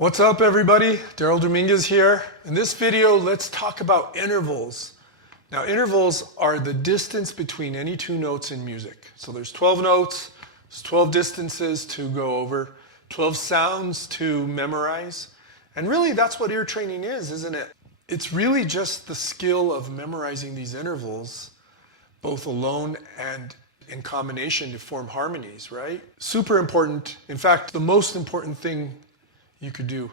What's up, everybody? Daryl Dominguez here. In this video, let's talk about intervals. Now, intervals are the distance between any two notes in music. So there's 12 notes, there's 12 distances to go over, 12 sounds to memorize. And really, that's what ear training is, isn't it? It's really just the skill of memorizing these intervals, both alone and in combination to form harmonies, right? Super important. In fact, the most important thing you could do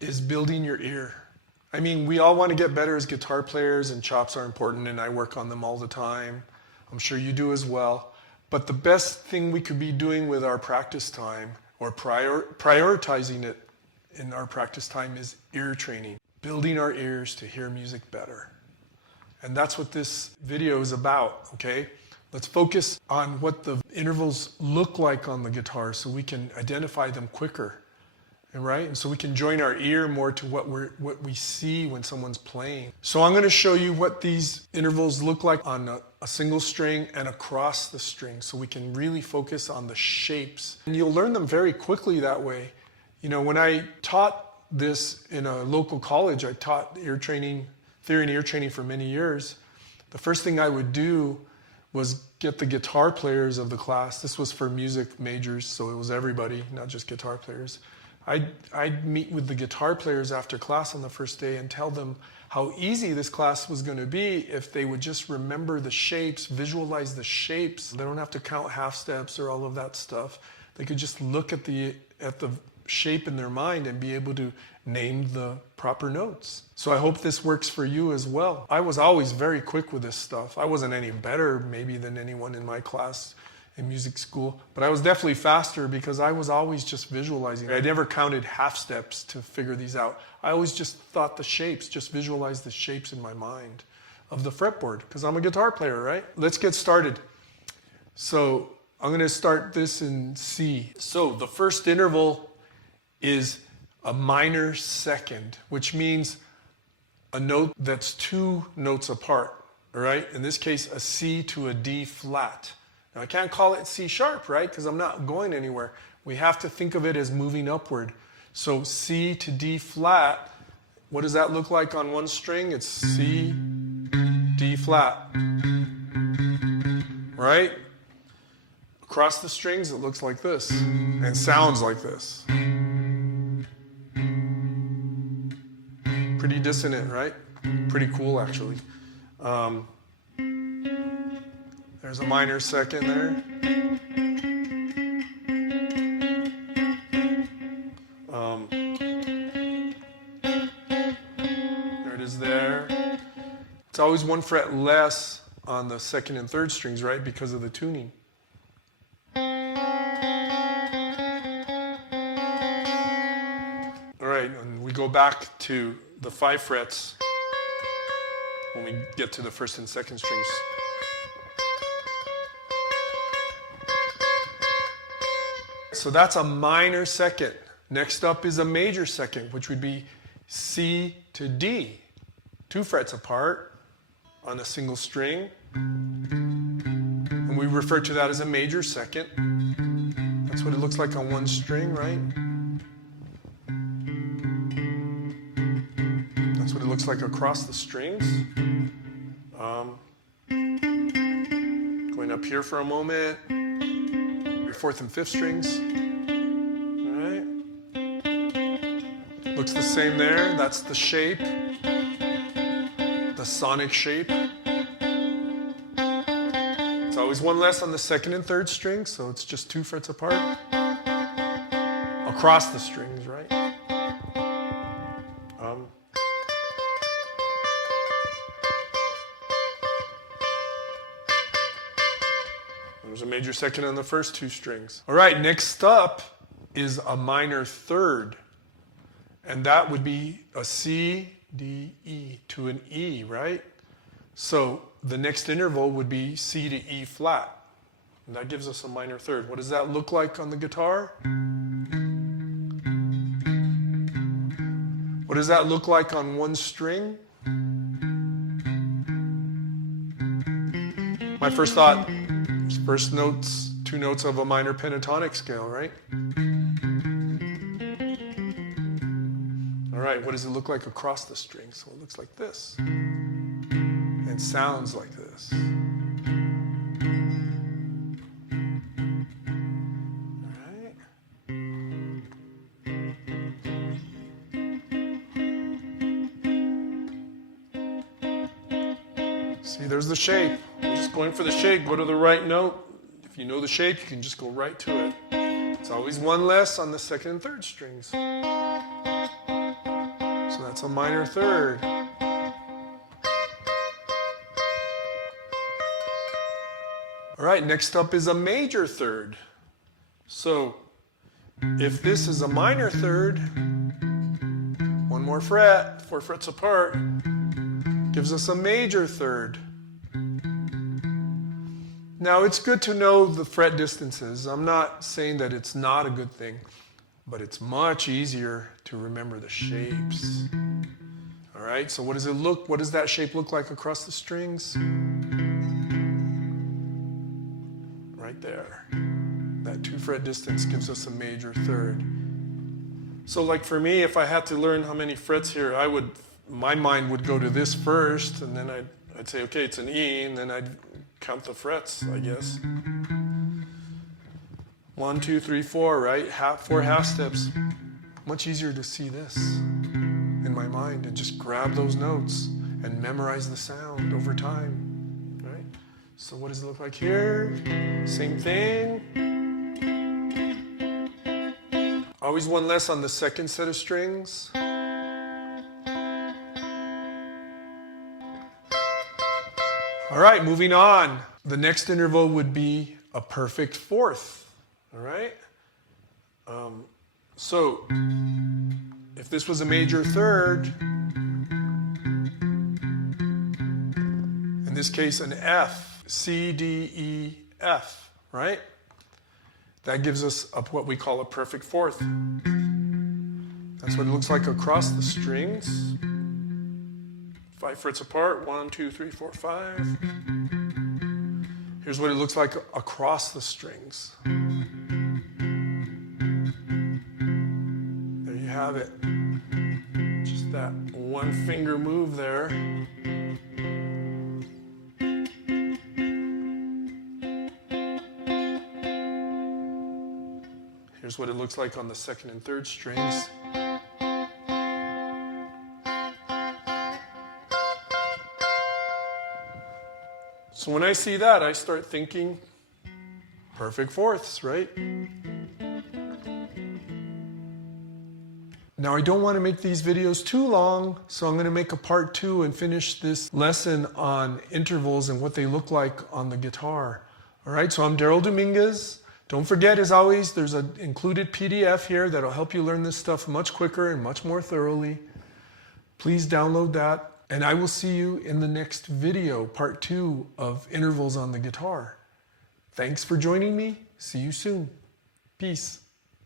is building your ear. I mean, we all want to get better as guitar players, and chops are important, and I work on them all the time. I'm sure you do as well. But the best thing we could be doing with our practice time, or prioritizing it in our practice time, is ear training. Building our ears to hear music better. And that's what this video is about, okay? Let's focus on what the intervals look like on the guitar so we can identify them quicker. Right? And so we can join our ear more to what we see when someone's playing. So I'm going to show you what these intervals look like on a single string and across the string, so we can really focus on the shapes. And you'll learn them very quickly that way. You know, when I taught this in a local college, I taught ear training, theory and ear training for many years. The first thing I would do was get the guitar players of the class. This was for music majors, so it was everybody, not just guitar players. I'd meet with the guitar players after class on the first day and tell them how easy this class was going to be if they would just remember the shapes, visualize the shapes. They don't have to count half steps or all of that stuff. They could just look at the shape in their mind and be able to name the proper notes. So I hope this works for you as well. I was always very quick with this stuff. I wasn't any better maybe than anyone in my class in music school, but I was definitely faster because I was always just visualizing. I never counted half steps to figure these out. I always just thought the shapes, just visualized the shapes in my mind of the fretboard, because I'm a guitar player, right? Let's get started. So I'm going to start this in C. So the first interval is a minor second, which means a note that's two notes apart, all right? In this case, a C to a D flat. Now, I can't call it C sharp, right? Because I'm not going anywhere. We have to think of it as moving upward. So C to D flat, what does that look like on one string? It's C, D flat, right? Across the strings, it looks like this and sounds like this. Pretty dissonant, right? Pretty cool, actually. There's a minor second there. There it is there. It's always one fret less on the second and third strings, right? Because of the tuning. All right, and we go back to the 5 frets when we get to the first and second strings. So that's a minor second. Next up is a major second, which would be C to D. 2 frets apart on a single string. And we refer to that as a major second. That's what it looks like on one string, right? That's what it looks like across the strings. Going up here for a moment. Your 4th and 5th strings. All right. Looks the same there. That's the shape. The sonic shape. It's always one less on the second and third string, so it's just 2 frets apart. Across the strings, right? There's a major second on the first 2 strings. All right, next up is a minor third. And that would be a C, D, E to an E, right? So the next interval would be C to E flat. And that gives us a minor third. What does that look like on the guitar? What does that look like on one string? My first thought, first notes, 2 notes of a minor pentatonic scale, right? All right, what does it look like across the string? So it looks like this. And sounds like this. See, there's the shape. I'm just going for the shape. Go to the right note. If you know the shape, you can just go right to it. It's always one less on the second and third strings. So that's a minor third. All right, next up is a major third. So if this is a minor third, one more fret, 4 frets apart, gives us a major third. Now it's good to know the fret distances. I'm not saying that it's not a good thing, but it's much easier to remember the shapes. All right, so what does that shape look like across the strings? Right there. That 2 fret distance gives us a major third. So like for me, if I had to learn how many frets here, my mind would go to this first, and then I'd say, okay, it's an E, and then I'd count the frets, I guess. 1, 2, 3, 4, right? 4 half steps. Much easier to see this in my mind and just grab those notes and memorize the sound over time, right? So what does it look like here? Same thing. Always one less on the second set of strings. All right, moving on. The next interval would be a perfect fourth. All right? So if this was a major third, in this case an F, C, D, E, F, right? That gives us what we call a perfect fourth. That's what it looks like across the strings. 5 frets apart, 1, 2, 3, 4, 5. Here's what it looks like across the strings. There you have it. Just that one finger move there. Here's what it looks like on the second and third strings. So when I see that, I start thinking perfect fourths, right? Now I don't want to make these videos too long, so I'm going to make a part 2 and finish this lesson on intervals and what they look like on the guitar. All right, so I'm Daryl Dominguez. Don't forget, as always, there's an included PDF here that'll help you learn this stuff much quicker and much more thoroughly. Please download that. And I will see you in the next video, part 2 of intervals on the guitar. Thanks for joining me. See you soon. Peace.